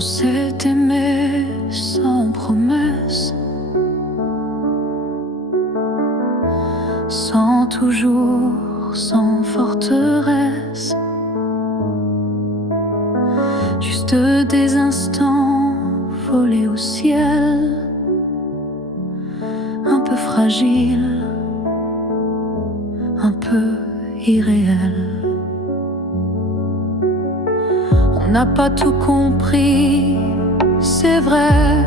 On s'est aimé sans promesse, sans toujours, sans forteresse. Juste des instants volés au ciel, un peu fragiles, un peu irréels. On n'a pas tout compris, c'est vrai.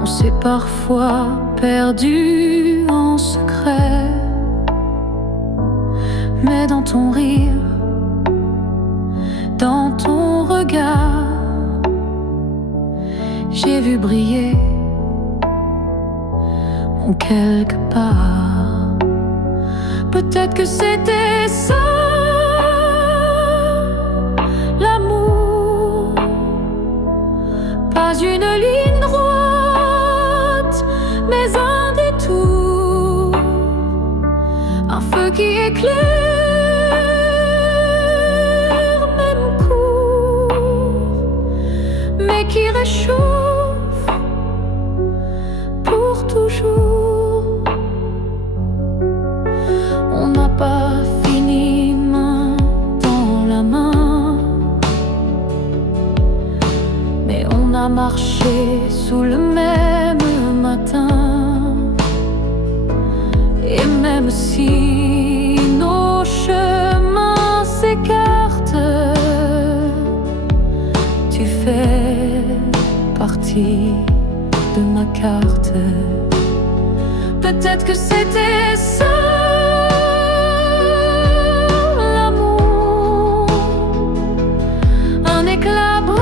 On s'est parfois perdu en secret. Mais dans ton rire, dans ton regard, j'ai vu briller mon quelque part. Peut-être que c'était ça, l'amour. Pas une ligne droite, mais un détour. Un feu qui éclaire, même court, mais qui réchauffe pour toujours. On n'a pas fini main dans la main, mais on a marché sous le même matin. Et même si nos chemins s'écartent, tu fais partie de ma carte. Peut-être que c'était ça, l'amour. Un éclat bref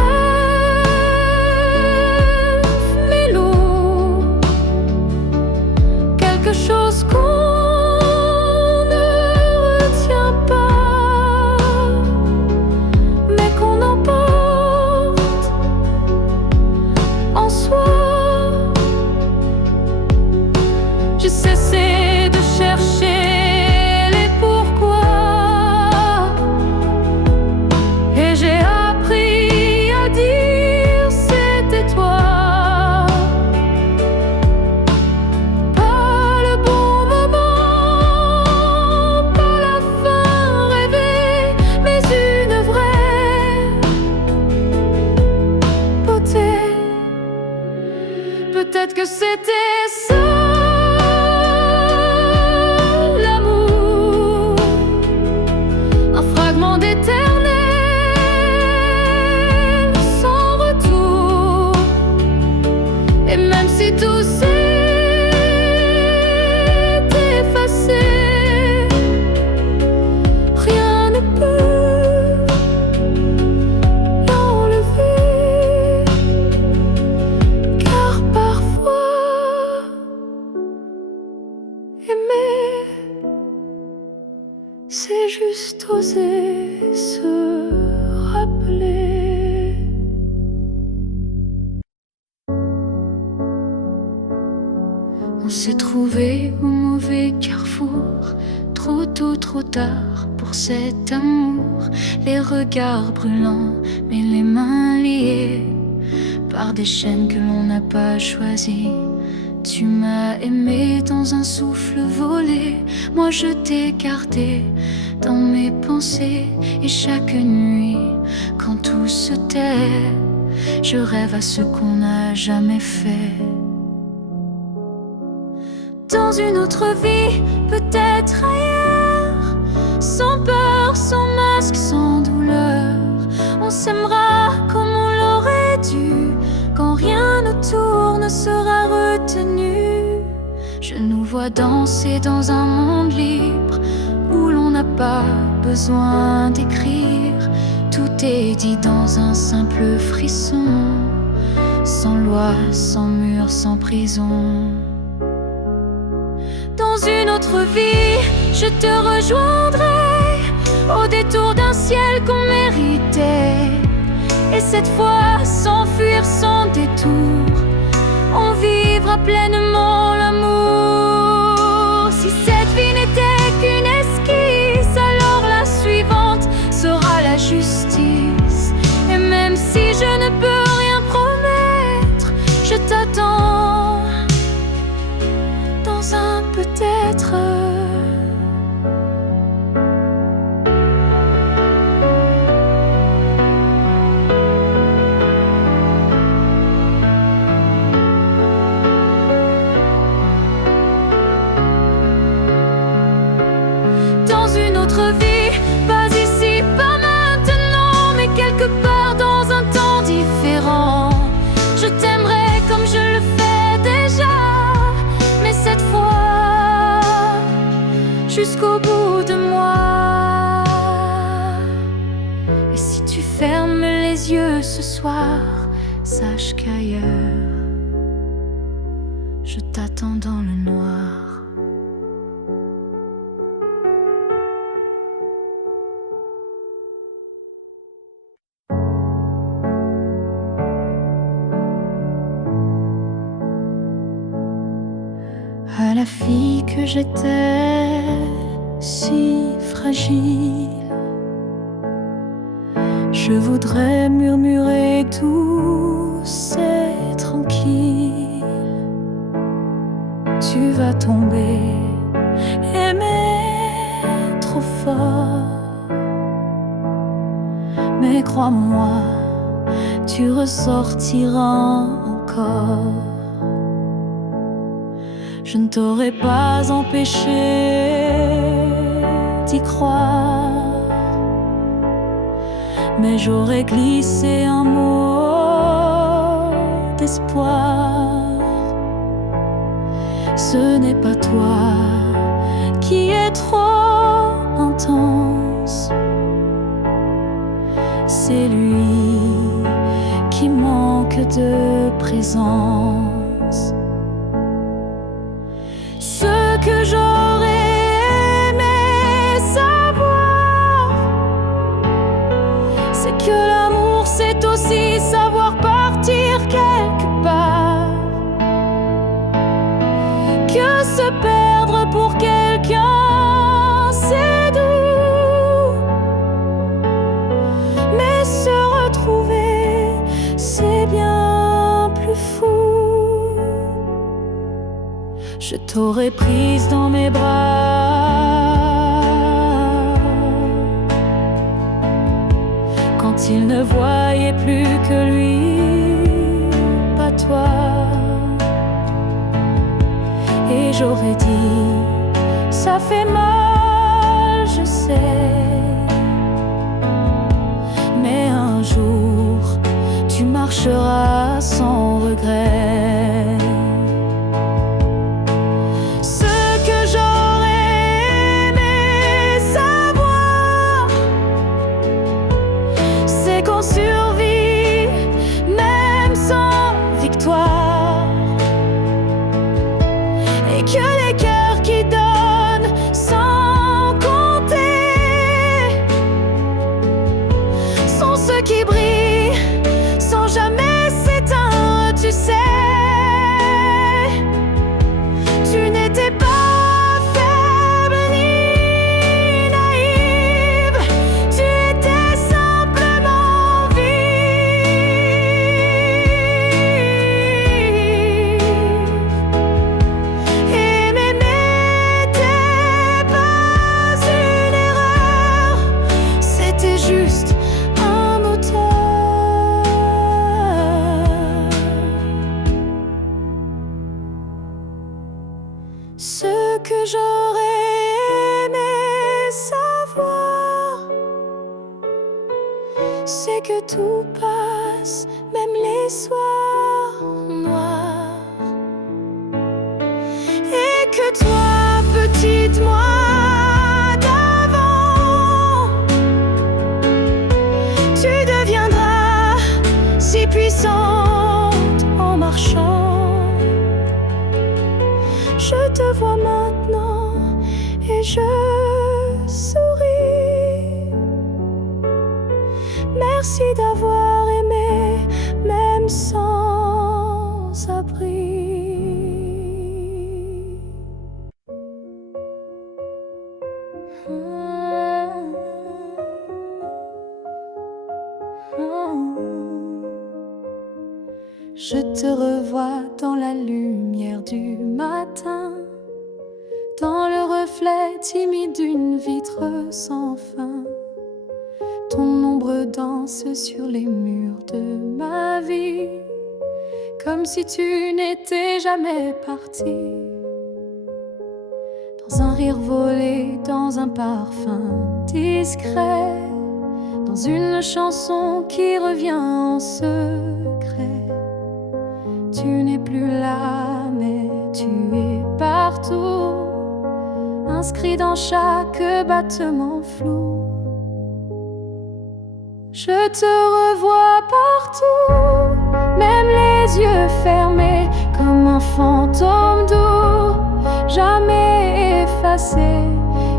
mais lourd, quelque chose qu'on ne retient pas, mais qu'on emporte en soi. J'ai cessé de chercher les pourquoi, et j'ai appris à dire c'était toi. Pas le bon moment, pas la fin rêvée, mais une vraie beauté. Peut-être que c'était ça, l'amour. Un fragment d'éternel sans retour. Et même si tout s'est effacé, rien ne peut l'enlever. Car parfois, aimer, c'est juste oser se rappeler. On s'est trouvé au mauvais carrefour, trop tôt, trop tard pour cet amour. Les regards brûlants, mais les mains liées par des chaînes que l'on n'a pas choisies. Tu m'as aimé dans un souffle volé, moi je t'ai gardé dans mes pensées. Et chaque nuit, quand tout se tait, je rêve à ce qu'on n'a jamais fait. Dans une autre vie, peut-être ailleurs, sans peur, sans masque, sans douleur, on s'aimera comme on l'aurait dû, quand rien autour ne sera retenu. Je nous vois danser dans un monde libre, où l'on n'a pas besoin d'écrire. Tout est dit dans un simple frisson, sans loi, sans mur, sans prison. Dans une autre vie, je te rejoindrai au détour d'un ciel qu'on méritait. Et cette fois, sans fuir, sans détour, on vivra pleinement l'amour. Si cette vie n'était qu'une esquisse, alors la suivante sera la justice. bout de moi. Et si tu fermes les yeux ce soir, sache qu'ailleurs, je t'attends dans le noir. À la fille que j'étais, si fragile, je voudrais murmurer tout, c'est tranquille. Tu vas tomber, aimer trop fort, mais crois-moi, tu ressortiras encore. Je ne t'aurais pas empêché d'y croire, mais j'aurais glissé un mot d'espoir. Ce n'est pas toi qui es trop intense, c'est lui qui manque de présence. Ce que j'aurais aimé savoir, c'est que l'amour c'est aussi savoir partir quelque part, que se perdre pour quelqu'un c'est doux, mais se retrouver c'est bien plus fou. Je t'aurais prise dans mes bras quand il ne voyait plus que lui, pas toi. Et j'aurais dit, ça fait mal, je sais, mais un jour, tu marcheras sans regret. Qu'on survit même sans victoire, et que les cœurs qui donnent sans compter sont ceux qui brillent sans jamais s'éteindre. Tu sais, tu n'étais pas ce que j'aurais aimé savoir, c'est que tout passe, même les soirs noirs, et que toi, petite moi d'avant, tu deviendras si puissante en marchant. Je te vois maintenant et je souris. Merci d'avoir aimé, même sans abri. Je te revois dans la lumière du matin, dans le reflet timide d'une vitre sans fin. Ton ombre danse sur les murs de ma vie, comme si tu n'étais jamais parti. Dans un rire volé, dans un parfum discret, dans une chanson qui revient en secret. Tu n'es plus là, mais tu es partout. inscrit dans chaque battement flou. Je te revois partout, même les yeux fermés, comme un fantôme doux, jamais effacé.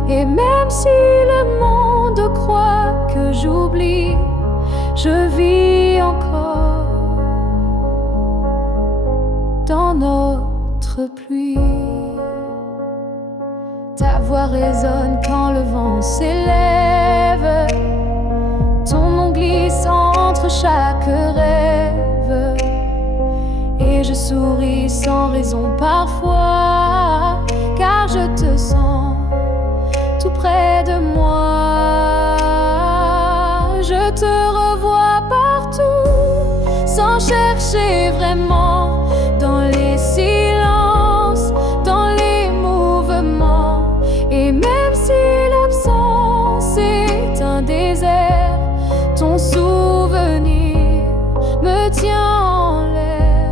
Et même si le monde croit que j'oublie, je vis encore dans notre pluie. Ta voix résonne quand le vent s'élève, ton nom glisse entre chaque rêve, et je souris sans raison parfois, car je te sens tout près de moi. Je te revois partout, sans chercher vraiment, dans les silences, dans les mouvements. Et même si l'absence est un désert, ton souvenir me tient en l'air.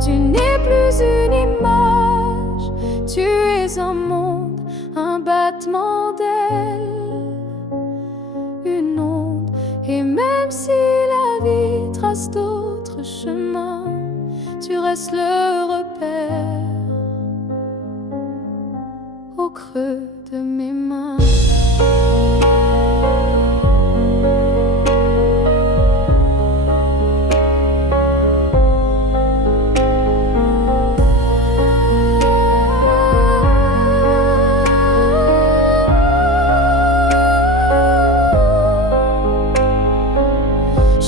Tu n'es plus une image, tu es un monde, un battement d'ailes, une onde. Et même si la vie trace d'autres chemins, tu restes le repère au creux de mes mains.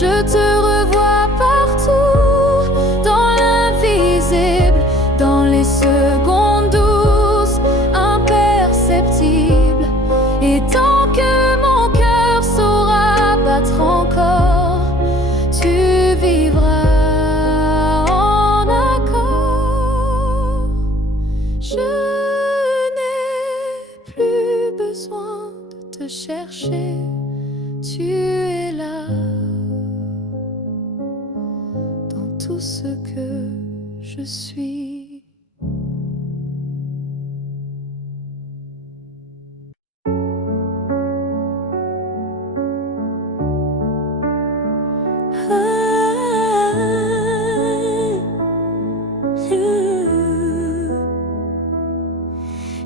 Je te revois partout, dans l'invisible, dans les secondes douces, imperceptibles. Et tant que mon cœur saura battre encore, tu vivras en accord. Je n'ai plus besoin de te chercher, tu es là. Tout ce que je suis.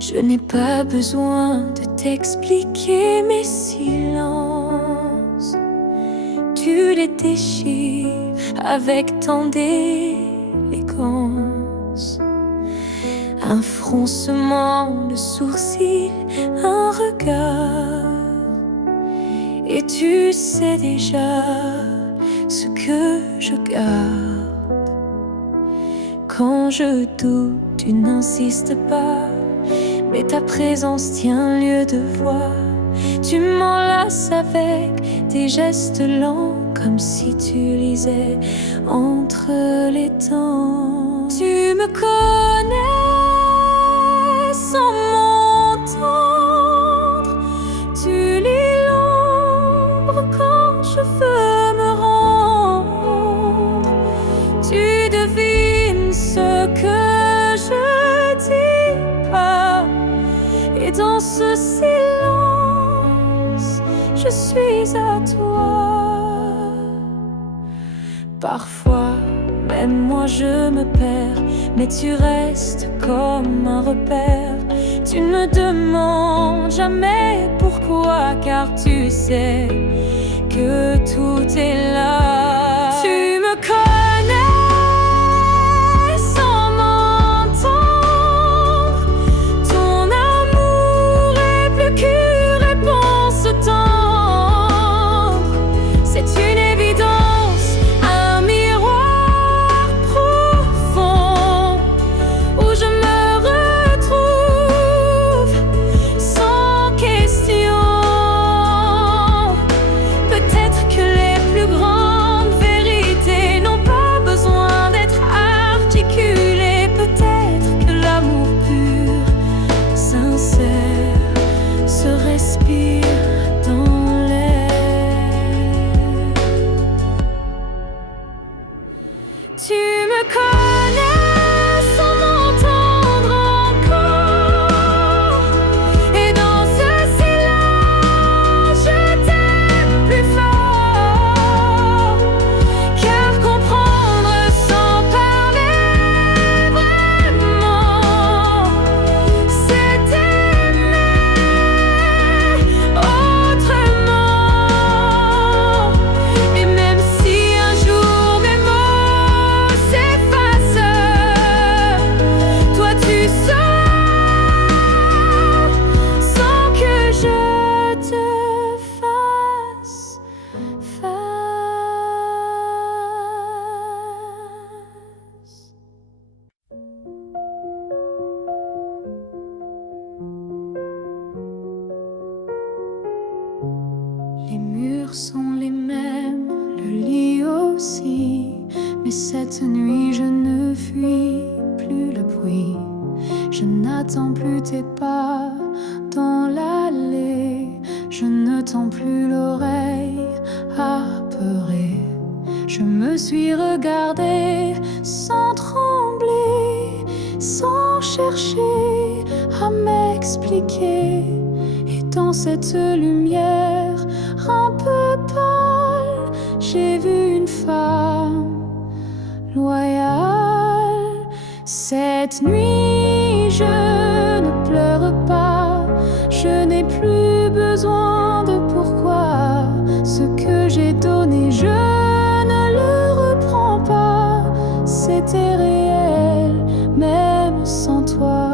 Je n'ai pas besoin de t'expliquer mes silences. Tu les déchires avec tant d'élégance. Un froncement de sourcils, un regard, et tu sais déjà ce que je garde. Quand je doute, tu n'insistes pas, mais ta présence tient lieu de voix. Tu m'enlaces avec tes gestes lents, comme si tu lisais entre les temps. Tu me connais sans m'entendre, tu lis l'ombre quand je veux me rendre. Tu devines ce que je dis pas, et dans ce silence, je suis à toi. Parfois, même moi je me perds, mais tu restes comme un repère. Tu ne demandes jamais pourquoi, car tu sais que tout est là. Tu me connais sans m'entendre, ton amour est plus qu'une réponse tendre. C'est une évidence, un miroir profond où je me retrouve sans question. Peut-être que les plus grandes vérités n'ont pas besoin d'être articulées. Peut-être que l'amour pur, sincère, se respire dans l'air. Tu me connais sans m'entendre encore, murs sont les mêmes, le lit aussi. Mais cette nuit je ne fuis plus le bruit. Je n'attends plus tes pas dans l'allée. Je ne tends plus l'oreille apeurée. Je me suis regardée sans trembler, sans chercher à m'expliquer. Et dans cette lumière un peu pâle, j'ai vu une femme loyale. Cette nuit je ne pleure pas, je n'ai plus besoin de pourquoi. Ce que j'ai donné, je ne le reprends pas. C'était réel, même sans toi.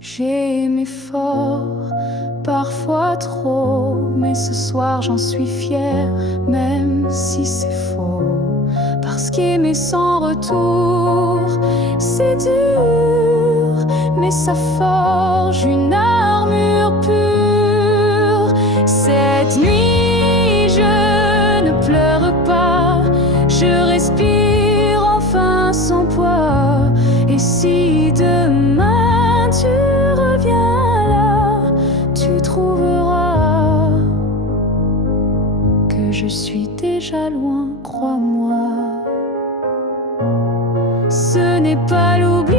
J'ai aimé fort, parfois trop, mais ce soir j'en suis fière, même si c'est faux. Parce qu'aimer sans retour, c'est dur, mais ça forge une armure pure. Cette nuit, je ne pleure pas, je respire enfin sans poids. Et si demain tu reviens là, tu trouveras que je suis déjà loin, crois-moi. Ce n'est pas l'oubli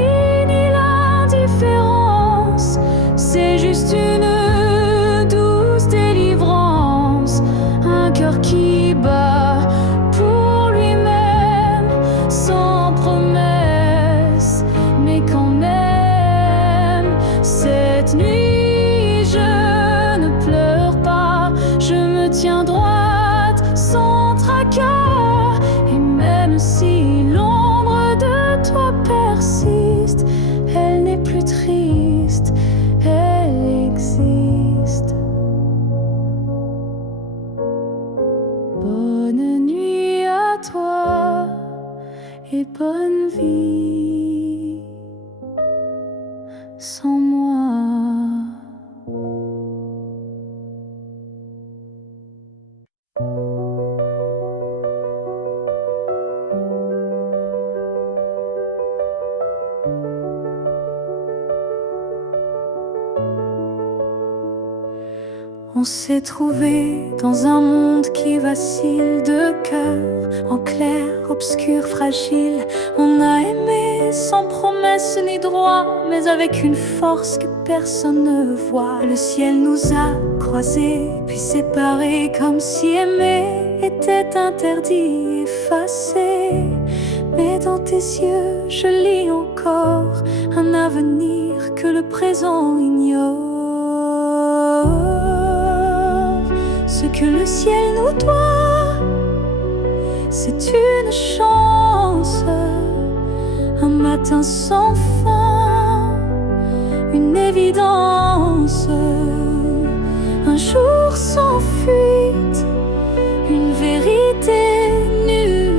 ni l'indifférence, c'est juste une douce délivrance. Un cœur qui bat pour lui-même, sans promesse, mais quand même. Cette nuit, je ne pleure pas, je me tiens droite, sans tracas. Et même si l'ombre de toi persiste, elle n'est plus triste, elle existe. Bonne nuit à toi et bonne vie sans moi. On s'est trouvé dans un monde qui vacille, de cœur en clair, obscur, fragile. On a aimé sans promesse ni droit, mais avec une force que personne ne voit. Le ciel nous a croisés, puis séparés, comme si aimer était interdit, effacé. Mais dans tes yeux, je lis encore un avenir que le présent ignore. Ce que le ciel nous doit, c'est une chance, un matin sans fin, une évidence, un jour sans fuite, une vérité nue,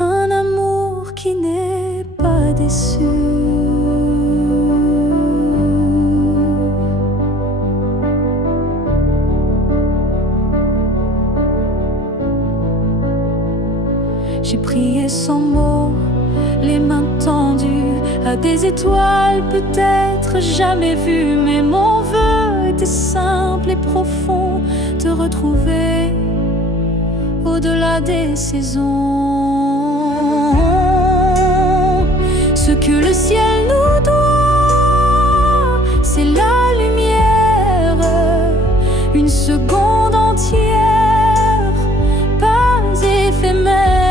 un amour qui n'est pas déçu. J'ai prié sans mots, les mains tendues à des étoiles peut-être jamais vues. Mais mon vœu était simple et profond, te retrouver au-delà des saisons. Ce que le ciel nous doit, c'est la lumière, une seconde entière, pas éphémère.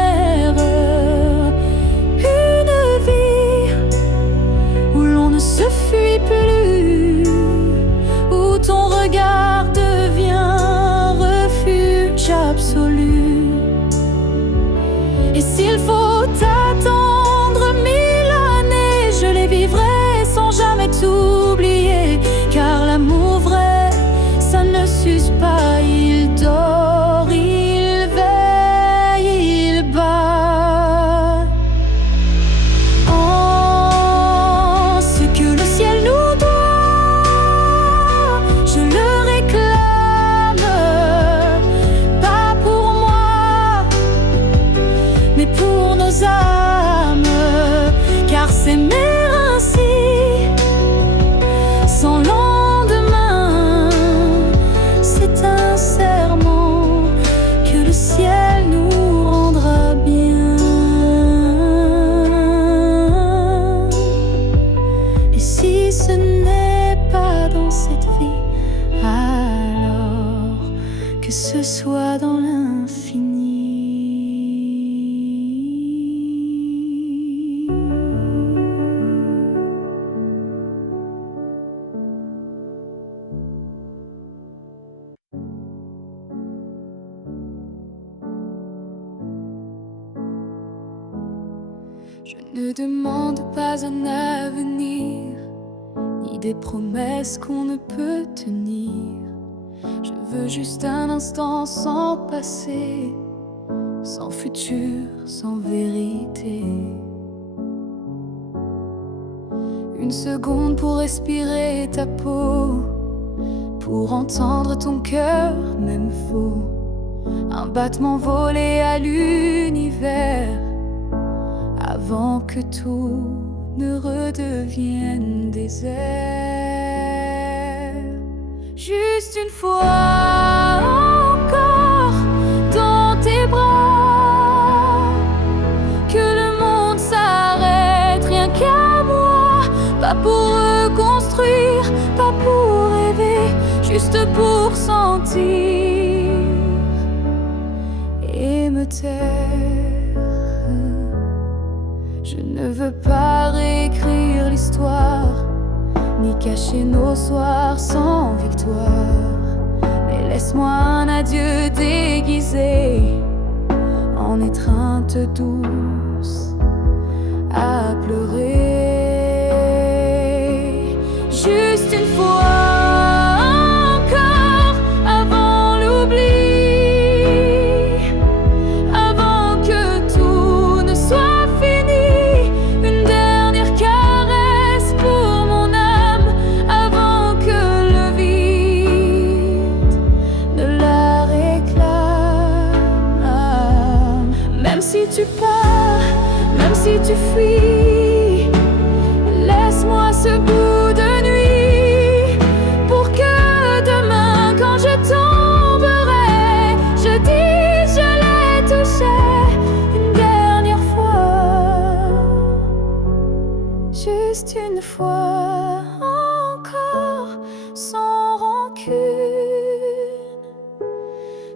Plus, où ton regard devient refuge absolu. Et s'il faut attendre 1000 années, je les vivrai sans jamais t'oublier. Car l'amour vrai, ça ne s'use pas, il dort, il veille, il bat. Oh, ce que le ciel nous doit, ce n'est pas dans cette vie, alors que ce soit dans l'infini. Je ne demande pas un avenir, ni des promesses qu'on ne peut tenir. Je veux juste un instant sans passé, sans futur, sans vérité. Une seconde pour respirer ta peau, pour entendre ton cœur, même faux. Un battement volé à l'univers, avant que tout ne redevienne désert. Juste une fois encore dans tes bras, que le monde s'arrête, rien qu'à moi. Pas pour reconstruire, pas pour rêver, juste pour sentir et me taire. Je ne veux pas réécrire l'histoire, ni cacher nos soirs sans victoire. Mais laisse-moi un adieu déguisé en étreinte douce à pleurer. Juste une fois encore avant l'oubli, avant que tout ne soit fini. Une dernière caresse pour mon âme avant que le vide ne la réclame. Même si tu pars, même si tu fuis, laisse-moi ce bout de nuit pour que demain, quand je tomberai, je dise je l'ai touché une dernière fois. Juste une fois encore, sans rancune,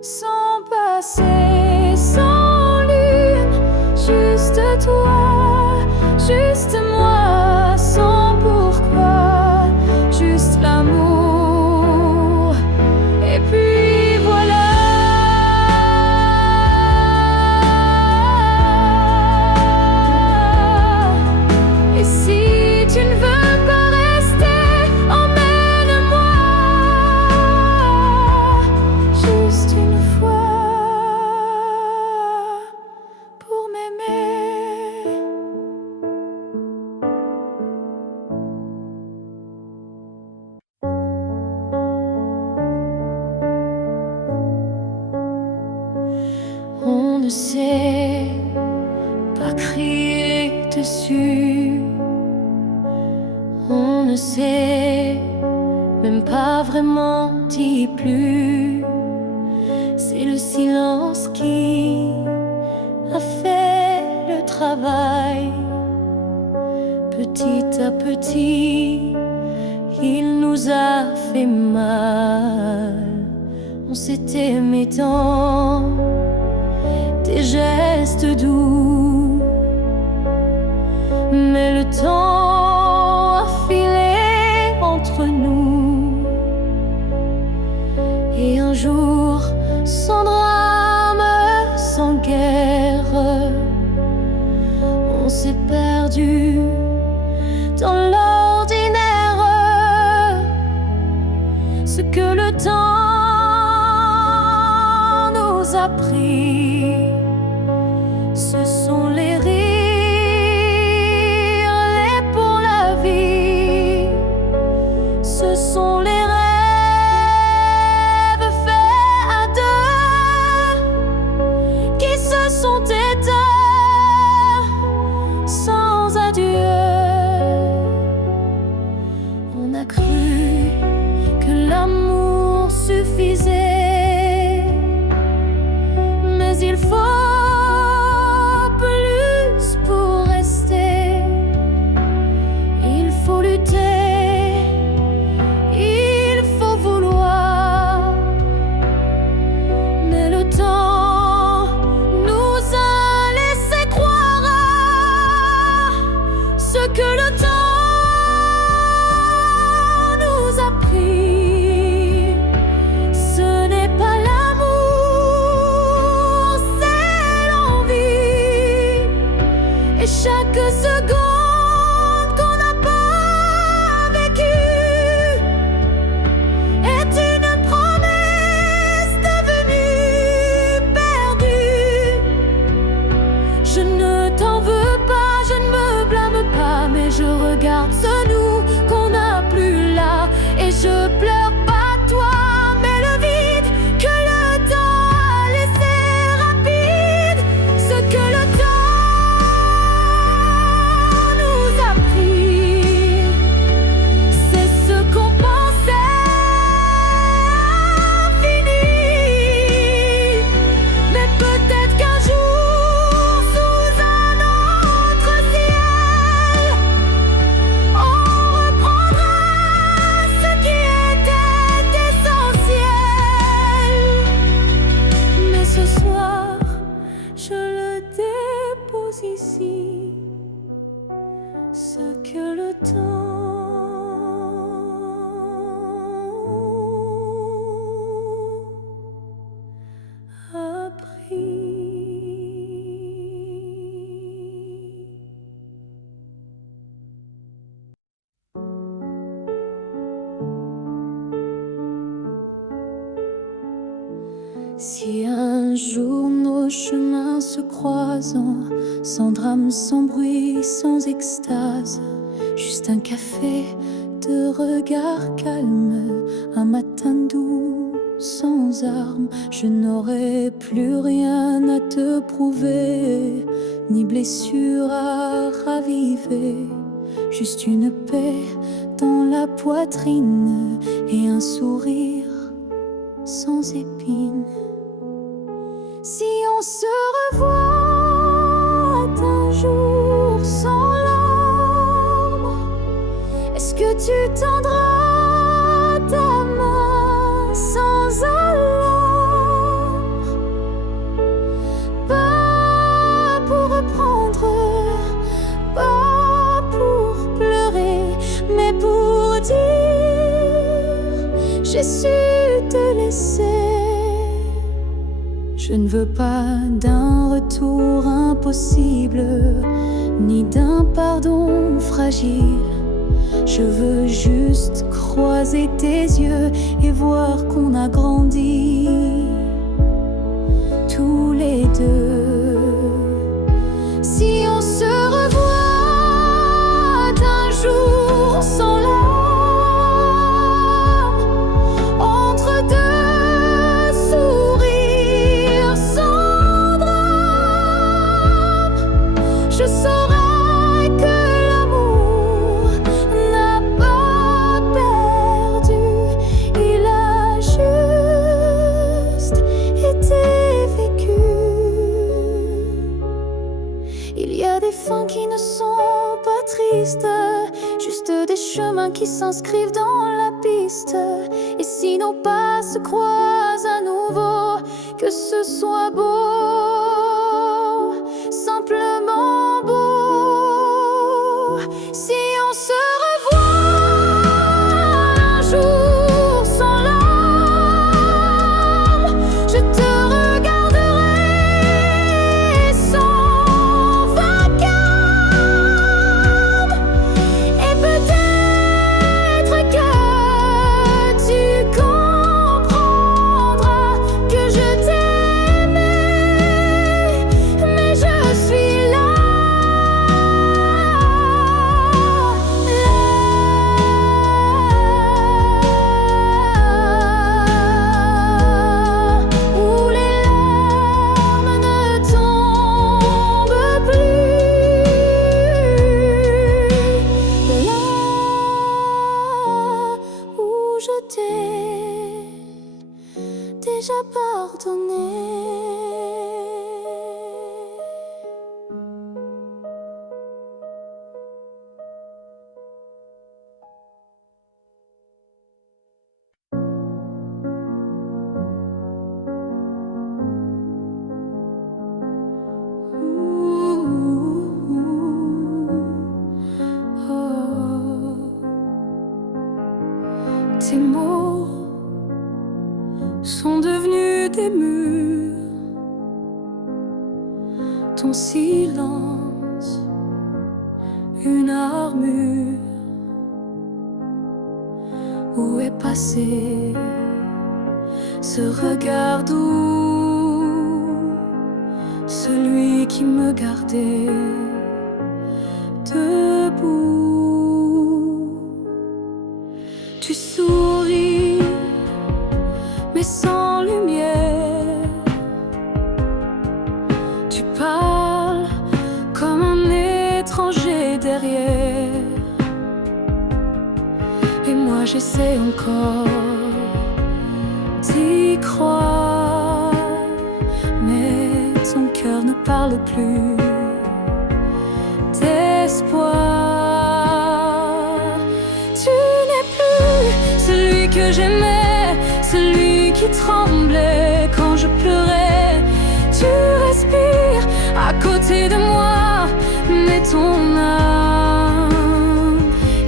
sans passé, sans lune. Juste toi, juste moi, sans pourquoi, juste l'amour. Et puis voilà. Et si tu ne veux pas rester, emmène-moi. Juste une fois pour m'aimer. On ne sait pas crier dessus, on ne sait même pas vraiment dire plus. C'est le silence qui a fait le travail. Petit à petit, il nous a fait mal. On s'est aimé tant, des gestes doux, mais le temps a filé entre nous. Et un jour, sans drame, sans guerre, on s'est perdu dans l'ordinaire. Ce que le temps nous a pris, ce sont les rires, les pour la vie. Ce sont les rêves faits à deux qui se sont éteints sans adieu. On a cru que l'amour suffisait, mais il faut Si un jour nos chemins se croisent, sans drame, sans bruit, sans extase, juste un café, de regard calme, un matin doux, sans armes, je n'aurai plus rien à te prouver, ni blessure à raviver, juste une paix dans la poitrine et un sourire sans épines. Si on se revoit un jour sans larmes, est-ce que tu tendras ta main sans alarme? Pas pour reprendre, pas pour pleurer, mais pour dire j'ai su te laisser. Je ne veux pas d'un retour impossible, ni d'un pardon fragile. Je veux juste croiser tes yeux et voir qu'on a grandi tous les deux. Si on se revoit un jour sans larmes, entre deux sourires sans drame, je saurai que l'amour n'a pas perdu, il a juste été vécu. Il y a des fins qui ne sont pas tristes, juste des chemins qui s'inscrivent dans la piste. Et si nos pas se croisent à nouveau, que ce soit beau, simplement beau. Si on se revoit un jour sans larmes, je te regarderai sans vacarme. Et peut-être que tu comprendras que je t'aimais, mais je suis là, où les larmes ne tombent plus, là où je t'ai déjà pardonné. Tes mots sont devenus des murs, ton silence une armure. Où est passé ce regard doux, celui qui me gardait debout? Tu souris, mais sans lumière. Tu parles comme un étranger derrière. Et moi j'essaie encore d'y croire, mais ton cœur ne parle plus d'espoir. Tu n'es plus celui que j'aimais, celui qui tremblait quand je pleurais. Tu respires à côté de moi, mais ton âme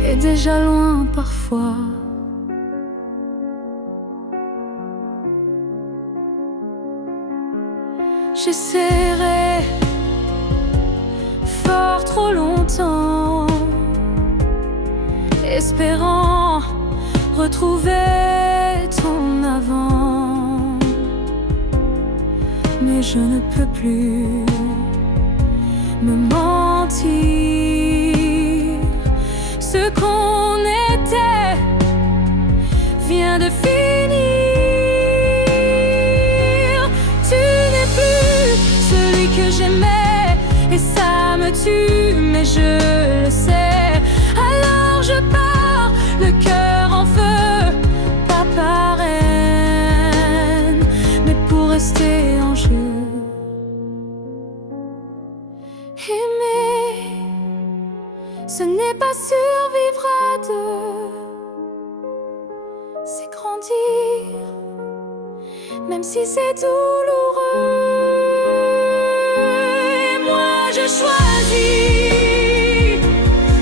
est déjà loin parfois. J'essaierai fort trop longtemps, espérant retrouver ton avant. mais je ne peux plus me mentir. Ce qu'on était vient de finir. Tu n'es plus celui que j'aimais et ça me tue, mais je le sais. Alors je pars, le cœur en feu, pas par haine, mais pour rester en jeu. Aimer, ce n'est pas survivre à deux, c'est grandir, même si c'est douloureux. Et moi je choisis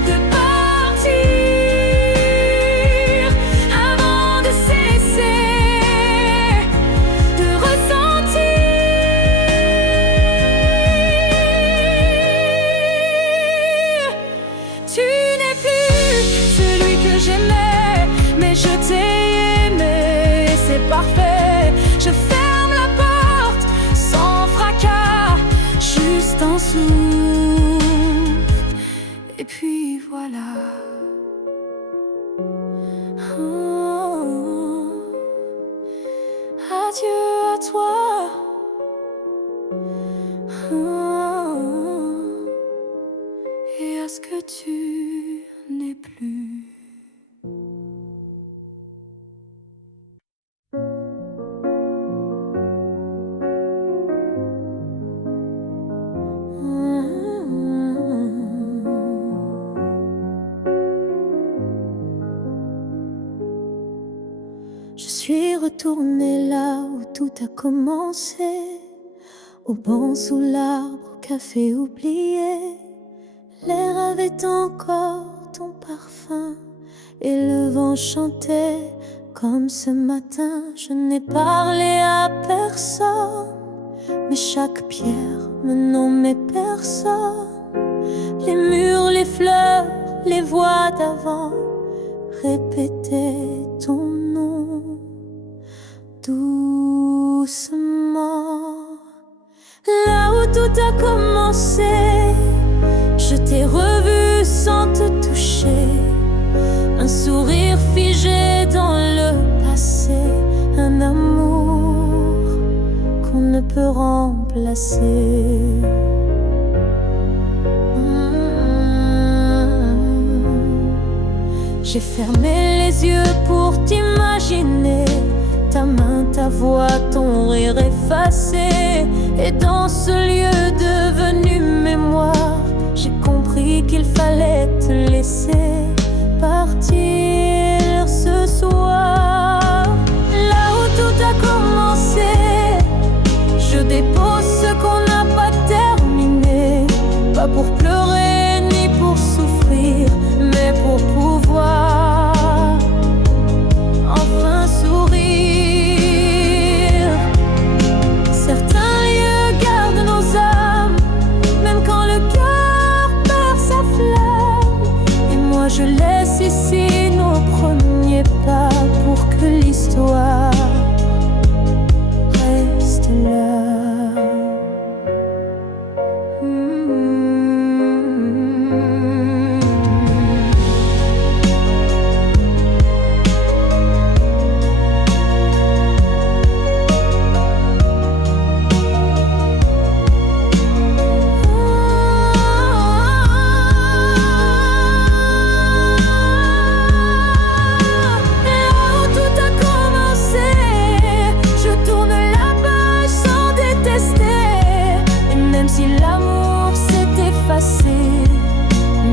de partir avant de cesser de ressentir. Tu n'es plus celui que j'aimais, mais je t'ai aimé, c'est parfait. Je ferme la porte sans fracas, juste un souffle, et puis voilà. Oh, adieu à toi. Oh, et à ce que tu n'es plus. Je suis retournée là où tout a commencé, au banc sous l'arbre, au café oublié. L'air avait encore ton parfum et le vent chantait comme ce matin. Je n'ai parlé à personne, mais chaque pierre me nommait personne. Les murs, les fleurs, les voix d'avant répétaient ton nom doucement. Là où tout a commencé, je t'ai revu sans te toucher. Un sourire figé dans le passé, un amour qu'on ne peut remplacer. J'ai fermé les yeux pour t'imaginer, ta main, ta voix, ton rire effacé. Et dans ce lieu devenu mémoire, j'ai compris qu'il fallait te laisser partir ce soir. Là où tout a commencé, je dépose ce qu'on n'a pas terminé. Pas pour pleurer ni pour souffrir, mais pour pouvoir enfin sourire. Certains lieux gardent nos âmes, même quand le cœur perd sa flamme. Et moi je laisse ici nos premiers pas pour que l'histoire reste là.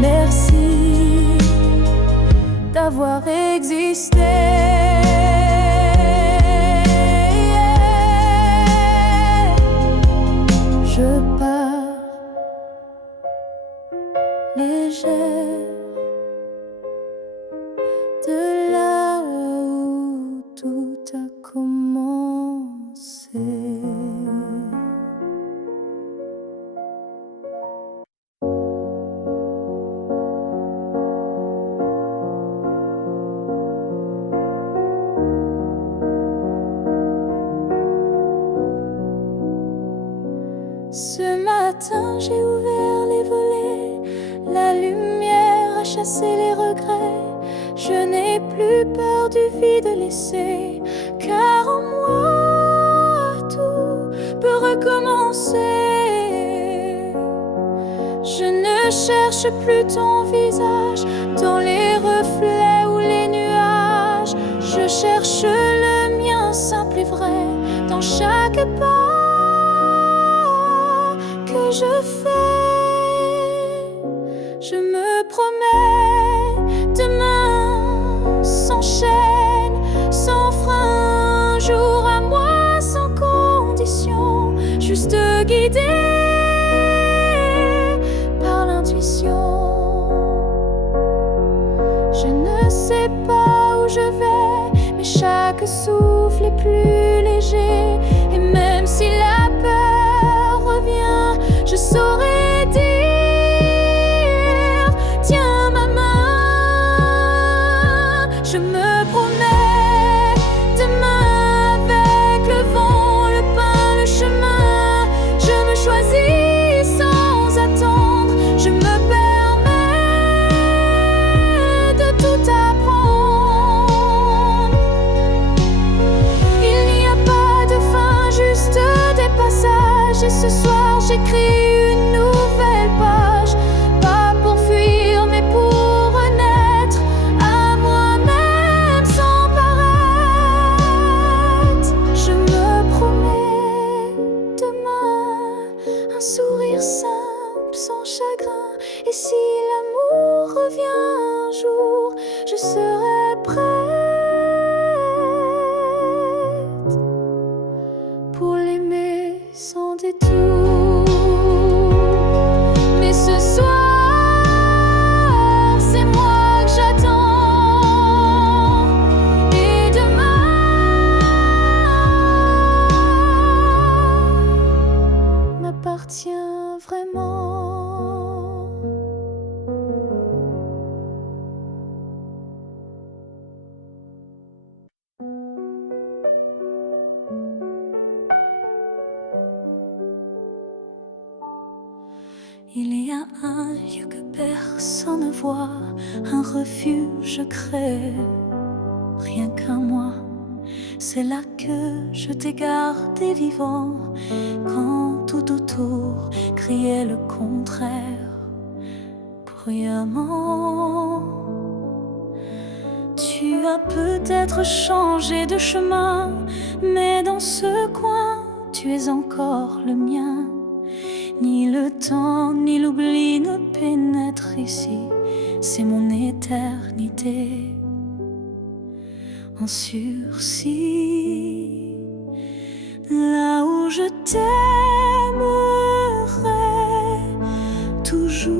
Merci d'avoir existé. Je pars légère de là où tout a commencé. matin, j'ai ouvert les volets. La lumière a chassé les regrets. Je n'ai plus peur du vide laissé, car en moi tout peut recommencer. Je ne cherche plus ton visage dans les reflets ou les nuages. Je cherche le mien simple et vrai dans chaque pas que je fais. Je me promets demain sans chaîne, sans frein, jour à moi sans condition, juste guidé par l'intuition. Je ne sais pas où je vais, mais chaque souffle est plus léger. Et même si la peur revient, je saurai dire: tiens ma main. Je me promets demain avec le vent, le pain, le chemin. Je me choisis sans attendre. Je me permets de tout apprendre. Il n'y a pas de fin, juste des passages. Et ce soir j'écris une nouvelle page, pas pour fuir mais pour renaître à moi-même sans paraître. Je me promets demain un sourire simple sans chagrin. Et si l'amour revient un jour, je serai prête pour l'aimer sans détour. Mais ce soir, c'est moi que j'attends. Et demain m'appartient vraiment. Il y a un lieu que personne ne voit, un refuge crée, rien qu'à moi. C'est là que je t'ai gardé vivant, quand tout autour criait le contraire, bruyamment. Tu as peut-être changé de chemin, mais dans ce coin, tu es encore le mien. Ni le temps, ni l'oubli ne pénètrent ici. C'est mon éternité en sursis. Là où je t'aimerai toujours.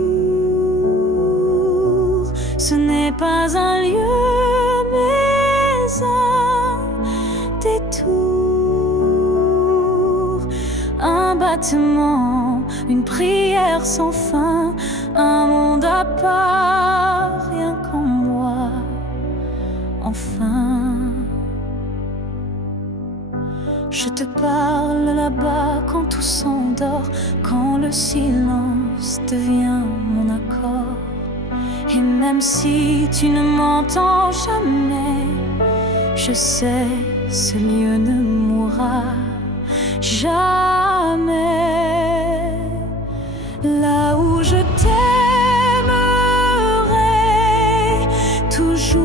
Ce n'est pas un lieu, mais un détour. Un battement, une prière sans fin, un monde à part, rien qu'en moi, enfin. Je te parle là-bas quand tout s'endort, quand le silence devient mon accord. Et même si tu ne m'entends jamais, je sais, ce lieu ne mourra jamais. Là où je t'aimerai toujours.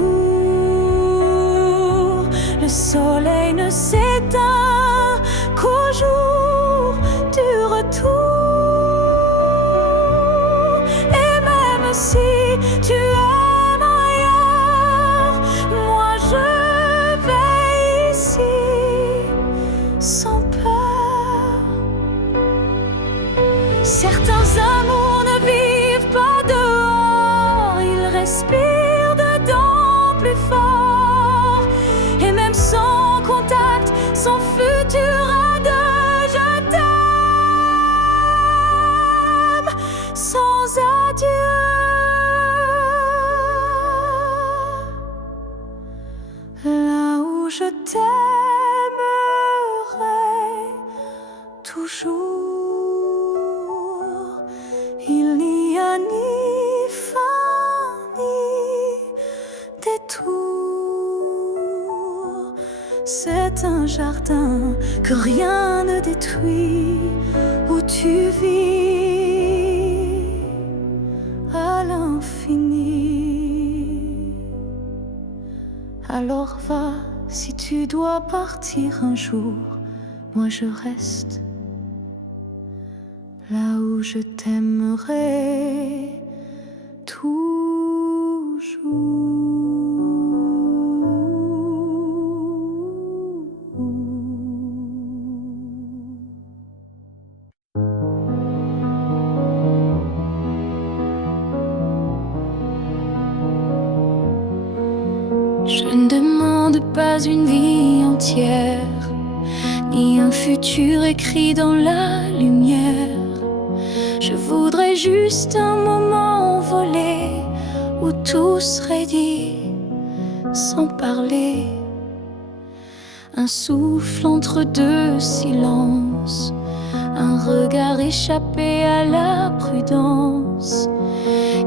Le soleil ne s'éteint qu'au jour du retour. Et même si tu aimes ailleurs, moi je vais ici sans peur. Certains amours ne vivent pas dehors, ils respirent dedans plus fort. Et même sans contact, sans futur à deux, je t'aime sans adieu. Là où je t'aimerai toujours. C'est un jardin que rien ne détruit, où tu vis à l'infini. Alors va, si tu dois partir un jour, moi je reste là où je t'aimerai toujours. Je ne demande pas une vie entière, ni un futur écrit dans la lumière. Je voudrais juste un moment envolé où tout serait dit sans parler. Un souffle entre deux silences, un regard échappé à la prudence.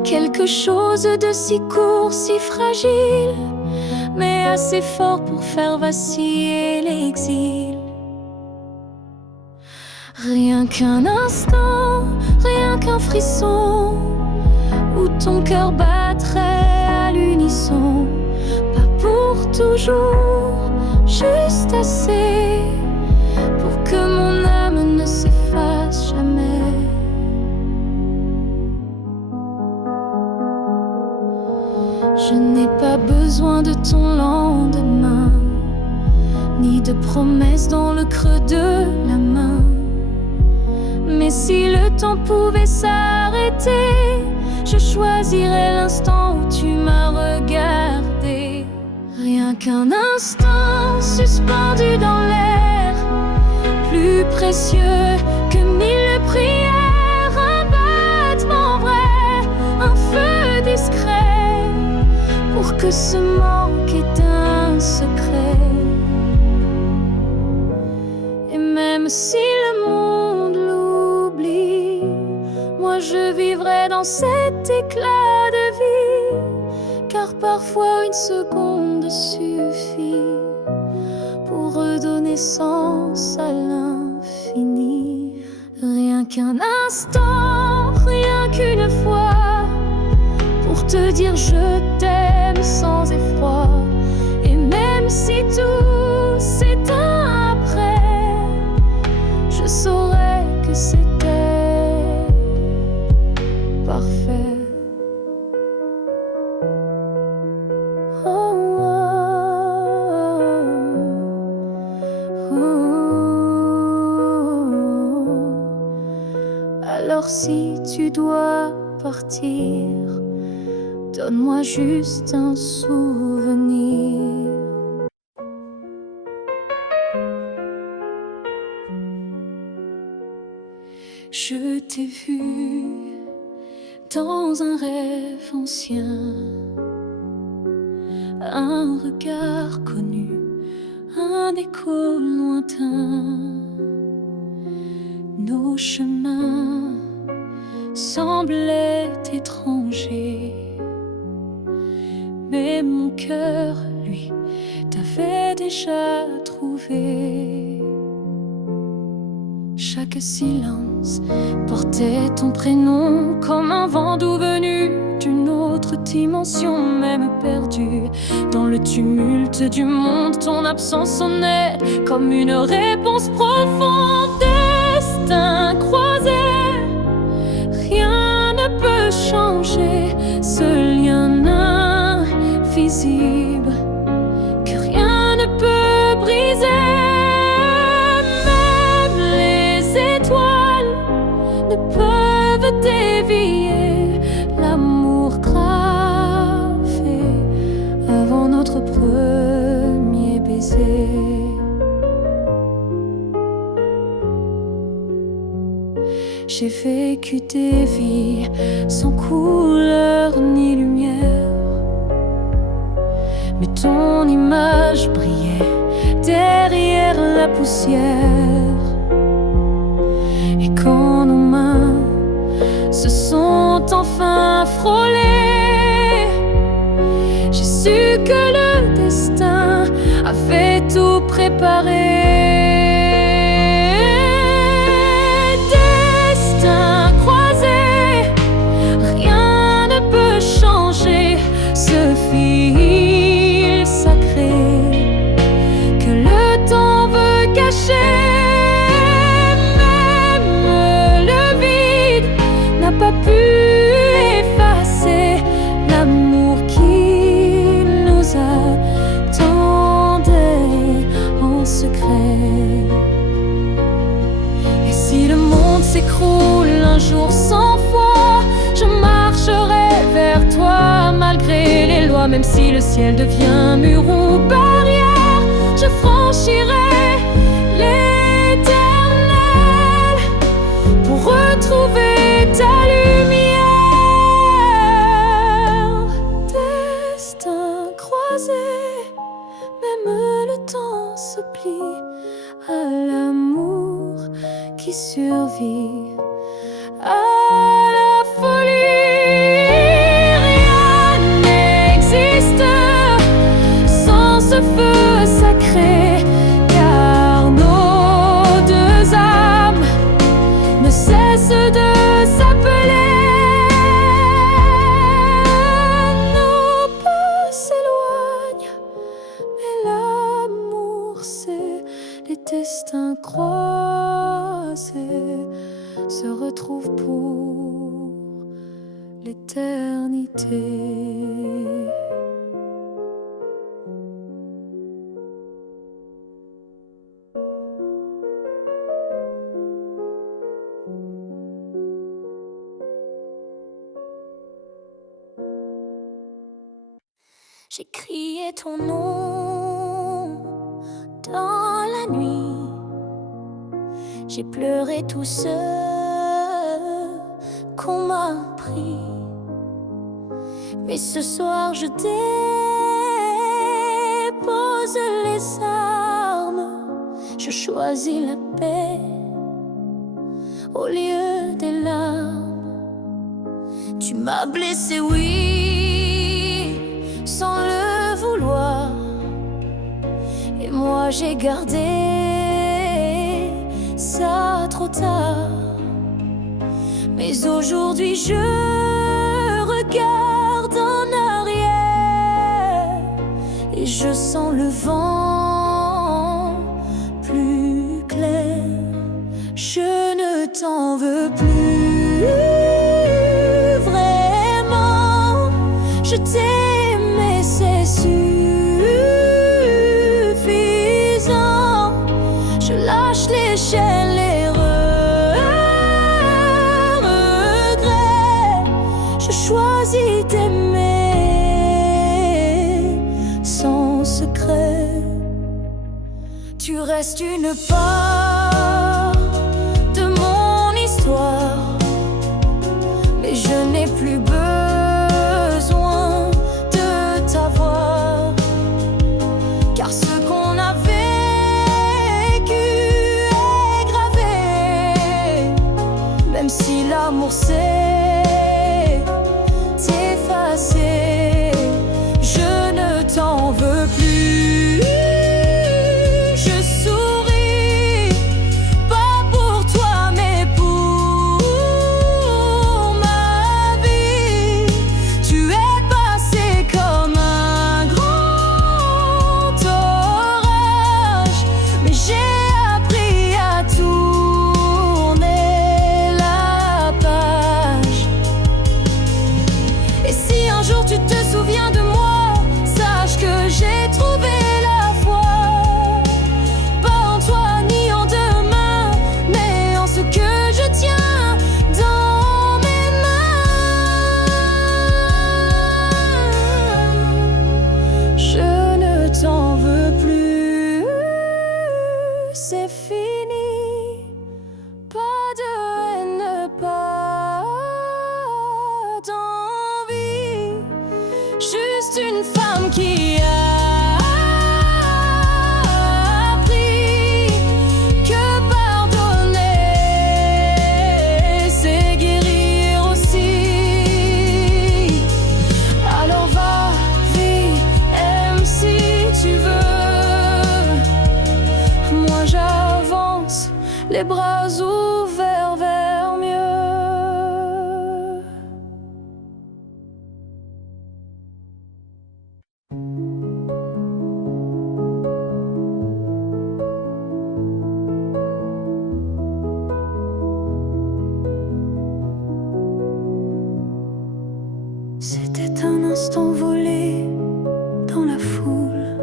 Quelque chose de si court, si fragile, mais assez fort pour faire vaciller l'exil. Rien qu'un instant, rien qu'un frisson, où ton cœur battrait à l'unisson. Pas pour toujours, juste assez pour que mon âme ne s'efface jamais. Je n'ai pas besoin de ton lendemain, ni de promesses dans le creux de la main. Mais si le temps pouvait s'arrêter, je choisirais l'instant où tu m'as regardé. Rien qu'un instant suspendu dans l'air, plus précieux que 1000 prières. Un battement vrai, un feu discret, pour que ce manque ait un secret. Et même si le monde l'oublie, moi je vivrai dans cet éclat de vie, car parfois une seconde suffit pour redonner sens à l'infini. Rien qu'un instant, rien qu'une fois, pour te dire je t'aime sans effroi. Et même si tout s'éteint après, je saurais que c'était parfait. Oh, oh, oh. Alors si tu dois partir, donne-moi juste un souvenir. Je t'ai vu dans un rêve ancien, un regard connu, un écho lointain. Nos chemins semblaient étrangers, mais mon cœur, lui, t'avait déjà trouvé. Chaque silence portait ton prénom, comme un vent doux venu d'une autre dimension. Même perdu dans le tumulte du monde, ton absence sonnait comme une réponse profonde. Destin croisé, rien ne peut changer ce lien invisible que rien ne peut briser. Même les étoiles ne peuvent dévier l'amour gravé avant notre premier baiser. J'ai vécu des vies sans couleur ni lumière, mais ton image brillait derrière la poussière. Et quand nos mains se sont enfin frôlées, j'ai su que le destin avait tout préparé. Destin croisé, rien ne peut changer ce fil sacré que le temps veut cacher. Même le vide n'a pas pu effacer l'amour qui nous attendait en secret. Et si le monde s'écroule un jour sans foi, je marcherai vers toi malgré les lois. Même si le ciel devient mur ou barrière, je franchirai l'éternel pour retrouver ta lumière. Destin croisé, même le temps se plie à l'amour qui survit à la folie. Rien n'existe sans ce feu sacré, car nos deux âmes ne cessent de s'appeler. Nos pas s'éloignent, mais l'amour c'est les destins croisés se retrouvent pour l'éternité. J'ai crié ton nom dans la nuit, j'ai pleuré tout ce qu'on m'a pris. Mais ce soir je dépose les armes, je choisis la paix au lieu des larmes. Tu m'as blessé, oui, sans le vouloir, et moi j'ai gardé ça trop tard. Mais aujourd'hui je regarde en arrière et je sens le vent plus clair. Je ne t'en veux plus vraiment, je t'aimais, c'est suffisant. Je lâche les chaînes, les regrets, je choisis d'aimer sans secret. Tu restes une part de mon histoire, mais je n'ai plus besoin de t'avoir, car ce qu'on a vécu est gravé. Même si l'amour s'est effacé, je ne t'en veux plus. Je souris, pas pour toi mais pour ma vie. les bras ouverts vers mieux. C'était un instant volé dans la foule,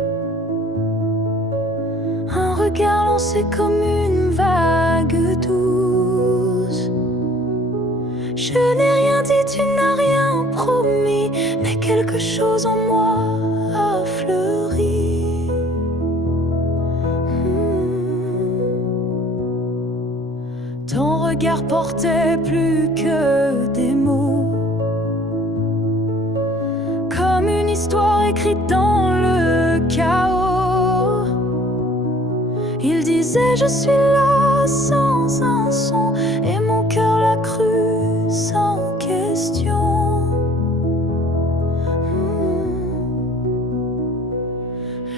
un regard lancé comme une vague douce. Je n'ai rien dit, tu n'as rien promis, mais quelque chose en moi a fleuri. Ton regard portait plus que des mots, comme une histoire écrite dans le chaos. Il disait je suis là sans un son, et mon cœur l'a cru sans question.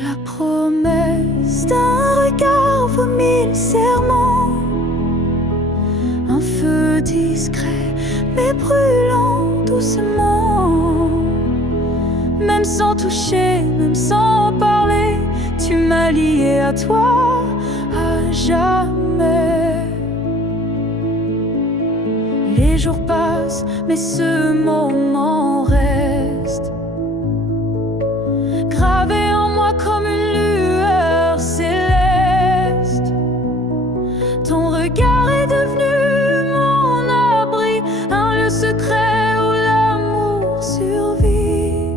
La promesse d'un regard vaut 1000 serments, un feu discret mais brûlant doucement. Même sans toucher, même sans parler, tu m'as lié à toi à jamais. Les jours passent, mais ce moment reste gravé en moi comme une lueur céleste. Ton regard est devenu mon abri, un lieu secret où l'amour survit.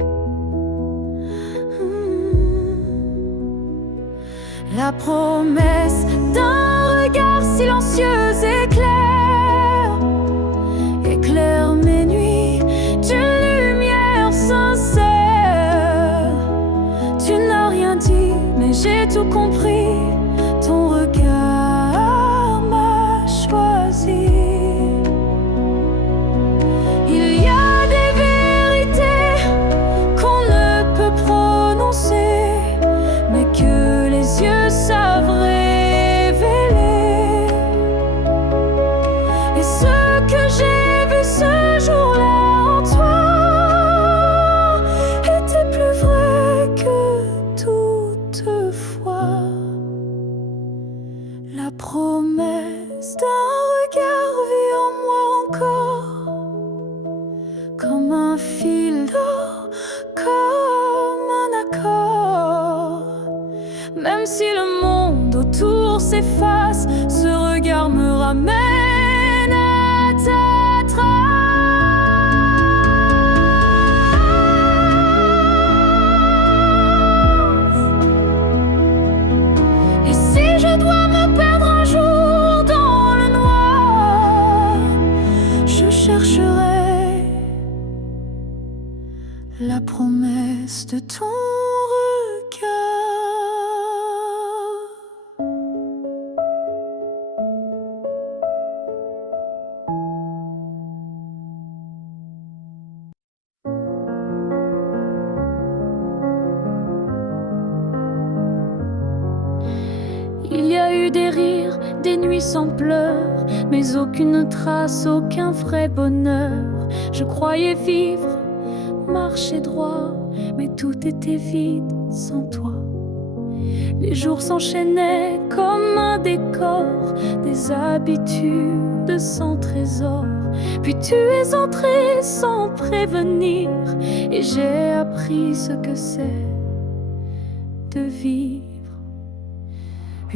La promesse d'un regard silencieux éclaire mes nuits d'une lumière sincère. Tu n'as rien dit, mais j'ai tout compris. Ton regard m'a choisi. Il y a des vérités qu'on ne peut prononcer, mais que les yeux savent révéler. Et ce que j'ai vu ce jour-là en toi était plus vrai que toutefois. La promesse d'un regard vit en moi encore, comme un fil d'or, comme un accord. Même si le monde autour s'efface, ce regard me ramène à ta trace. Et si je dois me perdre un jour dans le noir, je chercherai la promesse de ton regard. Il y a eu des rires, des nuits sans pleurs, mais aucune trace, aucun vrai bonheur. Je croyais vivre, marcher droit, mais tout était vide sans toi. Les jours s'enchaînaient comme un décor, des habitudes sans trésor. Puis tu es entré sans prévenir, et j'ai appris ce que c'est de vivre.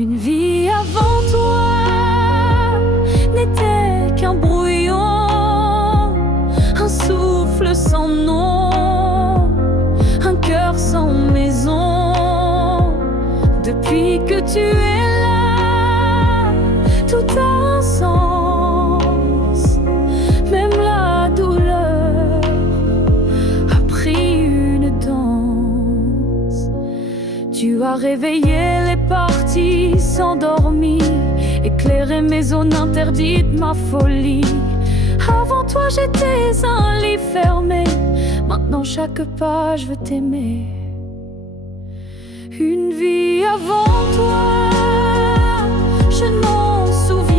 Une vie avant toi n'était qu'un brouillon, un souffle sans nom, un cœur sans maison. Depuis que tu es là, tout a un sens. Même la douleur a pris une danse. Tu as réveillé les parties s'endormir, éclairer mes zones interdites, ma folie. Avant toi j'étais un livre fermé, maintenant chaque page veut t'aimer. Une vie avant toi, je m'en souviens.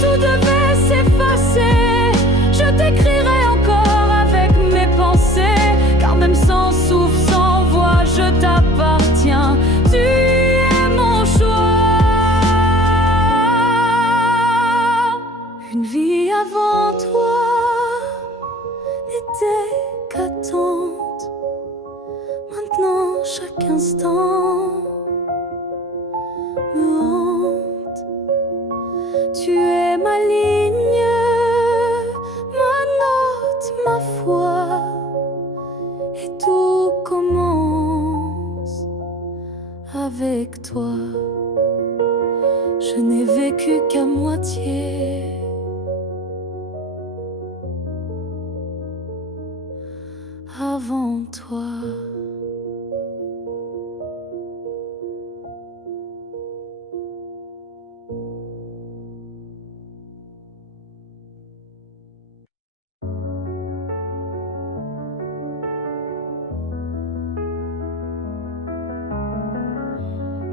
tout devait s'effacer, je t'écrirai encore avec mes pensées, car même sans souffle, sans voix, je t'appartiens. Tu es mon choix. Une vie avant toi n'était qu'attente. Maintenant chaque instant me hante. Tu es ma ligne, ma note, ma foi, et tout commence avec toi. Je n'ai vécu qu'à moitié. Avant toi.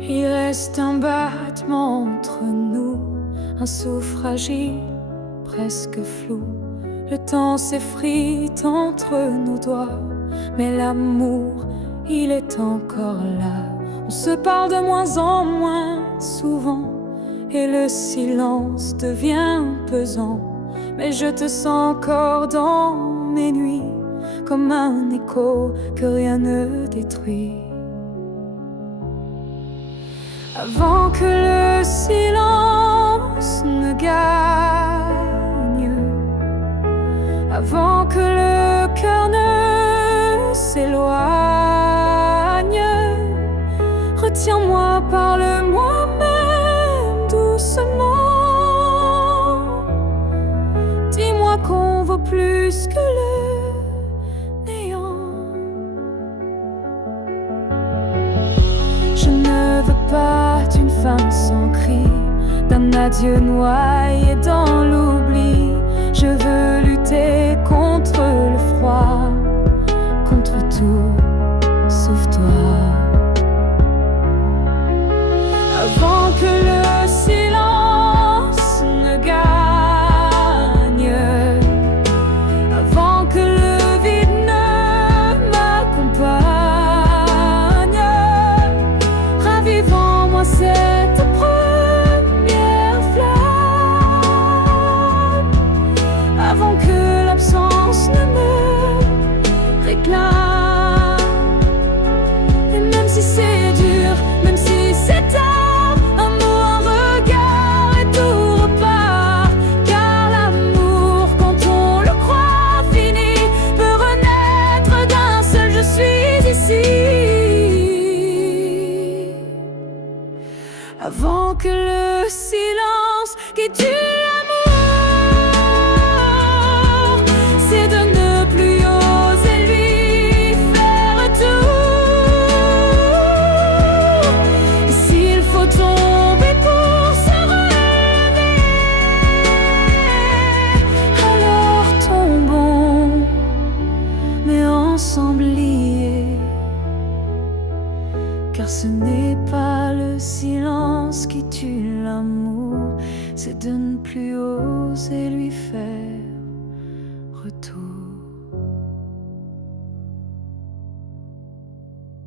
Il reste un battement entre nous, un souffle fragile, presque flou. Le temps s'effrite entre nos doigts, mais l'amour, il est encore là. On se parle de moins en moins souvent, et le silence devient pesant. Mais je te sens encore dans mes nuits, comme un écho que rien ne détruit. Avant que le silence ne gagne, avant que le cœur ne s'éloigne, retiens-moi, parle-moi même doucement. Dis-moi qu'on vaut plus que le néant. Je ne veux pas d'une fin sans cri, d'un adieu noyé dans l'oubli. Je veux lutter contre le froid, contre tout sauf toi. Avant que le silence ne gagne, avant que le vide ne m'accompagne, ravive en moi cette première flamme, avant que l'absence ne me réclame. Et même si c'est dur, même si c'est tard, un mot, un regard et tout repart. Car l'amour, quand on le croit fini, peut renaître d'un seul je suis ici. Avant que le silence qui tue l'amour, c'est de ne plus oser lui faire tout. Et s'il faut tomber pour se relever, alors tombons, mais ensemble liés. Car ce n'est pas le silence